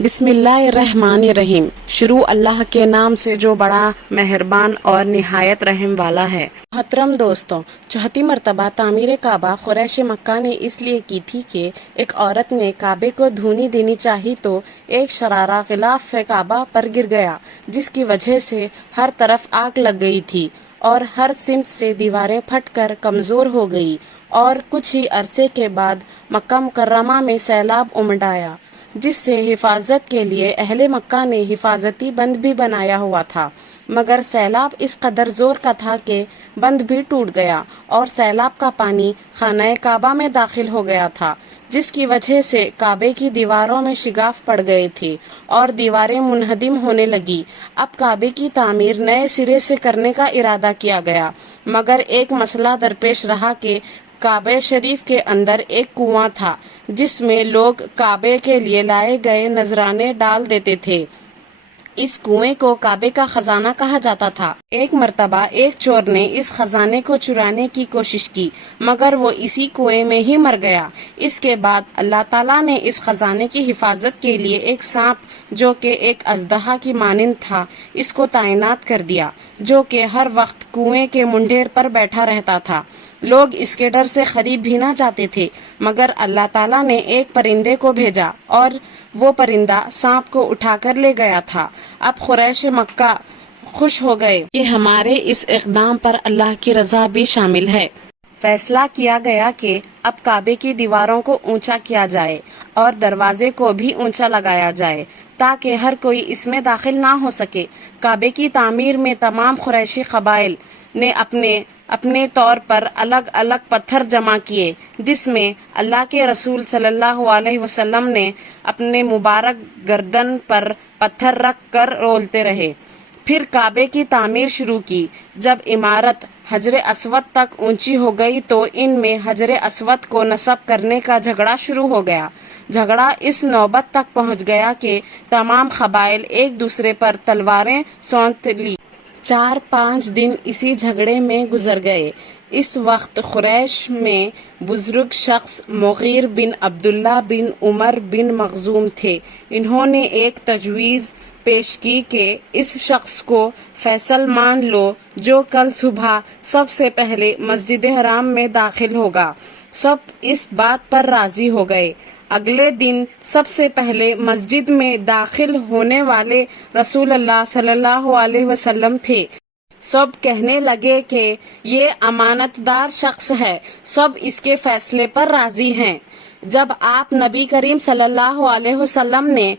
بسم اللہ الرحمن الرحیم۔ شروع اللہ کے نام سے جو بڑا مہربان اور نہایت رحم والا ہے۔ محترم دوستوں، چوتھی مرتبہ تعمیر کعبہ قریش مکہ نے اس لیے کی تھی کہ ایک عورت نے کعبے کو دھونی دینی چاہی تو ایک شرارہ غلاف کعبہ پر گر گیا، جس کی وجہ سے ہر طرف آگ لگ گئی تھی اور ہر سمت سے دیواریں پھٹ کر کمزور ہو گئی، اور کچھ ہی عرصے کے بعد مکہ مکرمہ میں سیلاب امڈ آیا، جس سے حفاظت کے لیے اہل مکہ نے حفاظتی بند بھی بنایا ہوا تھا، مگر سیلاب اس قدر زور کا تھا کہ بند بھی ٹوٹ گیا اور سیلاب کا پانی خانہ کعبہ میں داخل ہو گیا تھا، جس کی وجہ سے کعبے کی دیواروں میں شگاف پڑ گئے تھے اور دیواریں منہدم ہونے لگی۔ اب کعبے کی تعمیر نئے سرے سے کرنے کا ارادہ کیا گیا، مگر ایک مسئلہ درپیش رہا کہ کعبہ شریف کے اندر ایک کنواں تھا جس میں لوگ کعبے کے لیے لائے گئے نذرانے ڈال دیتے تھے۔ اس کنویں کو کعبے کا خزانہ کہا جاتا تھا۔ ایک مرتبہ ایک چور نے اس خزانے کو چرانے کی کوشش کی، مگر وہ اسی کنویں میں ہی مر گیا۔ اس کے بعد اللہ تعالیٰ نے اس خزانے کی حفاظت کے لیے ایک سانپ جو کہ ایک اژدہا کی مانند تھا، اس کو تعینات کر دیا، جو کہ ہر وقت کنویں کے منڈیر پر بیٹھا رہتا تھا۔ لوگ اس کے ڈر سے قریب بھی نہ جاتے تھے، مگر اللہ تعالیٰ نے ایک پرندے کو بھیجا اور وہ پرندہ سانپ کو اٹھا کر لے گیا تھا۔ اب قریش مکہ خوش ہو گئے کہ ہمارے اس اقدام پر اللہ کی رضا بھی شامل ہے۔ فیصلہ کیا گیا کہ اب کعبے کی دیواروں کو اونچا کیا جائے اور دروازے کو بھی اونچا لگایا جائے تاکہ ہر کوئی اس میں داخل نہ ہو سکے۔ کعبے کی تعمیر میں تمام قریشی قبائل نے اپنے طور پر الگ الگ پتھر جمع کیے، جس میں اللہ کے رسول صلی اللہ علیہ وسلم نے اپنے مبارک گردن پر پتھر رکھ کر رولتے رہے۔ پھر کعبے کی تعمیر شروع کی۔ جب عمارت حجر اسود تک اونچی ہو گئی تو ان میں حجر اسود کو نصب کرنے کا جھگڑا شروع ہو گیا۔ جھگڑا اس نوبت تک پہنچ گیا کہ تمام قبائل ایک دوسرے پر تلواریں سونت لی۔ 4-5 دن اسی جھگڑے میں گزر گئے۔ اس وقت قریش میں بزرگ شخص مغیر بن عبداللہ بن عمر بن مخزوم تھے۔ انہوں نے ایک تجویز پیش کی کہ اس شخص کو فیصل مان لو جو کل صبح سب سے پہلے مسجد حرام میں داخل ہوگا۔ سب اس بات پر راضی ہو گئے۔ اگلے دن سب سے پہلے مسجد میں داخل ہونے والے رسول اللہ صلی اللہ علیہ وسلم تھے۔ سب کہنے لگے کہ یہ امانت دار شخص ہے، سب اس کے فیصلے پر راضی ہیں۔ جب آپ نبی کریم صلی اللہ علیہ وسلم نے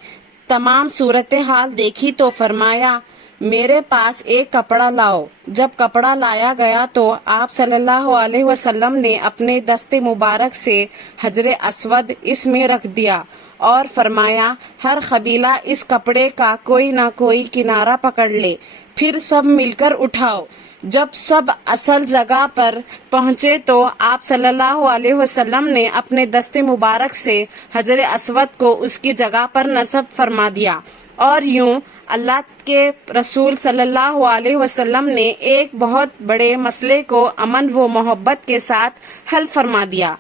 تمام صورتحال دیکھی تو فرمایا، میرے پاس ایک کپڑا لاؤ۔ جب کپڑا لایا گیا تو آپ صلی اللہ علیہ وسلم نے اپنے دست مبارک سے حجر اسود اس میں رکھ دیا اور فرمایا، ہر قبیلہ اس کپڑے کا کوئی نہ کوئی کنارہ پکڑ لے، پھر سب مل کر اٹھاؤ۔ جب سب اصل جگہ پر پہنچے تو آپ صلی اللہ علیہ وسلم نے اپنے دست مبارک سے حجر اسود کو اس کی جگہ پر نصب فرما دیا، اور یوں اللہ کے رسول صلی اللہ علیہ وسلم نے ایک بہت بڑے مسئلے کو امن و محبت کے ساتھ حل فرما دیا۔